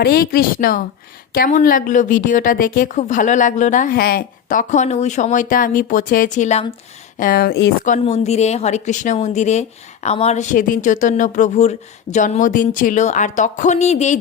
হরে কৃষ্ণ। কেমন লাগলো ভিডিওটা দেখে? খুব ভালো লাগলো না? হ্যাঁ, তখন ওই সময়টা আমি পৌঁছেছিলাম ইস্কন মন্দিরে, হরে কৃষ্ণ মন্দিরে। আমার সেদিন চৈতন্য প্রভুর জন্মদিন ছিল, আর তখনই এই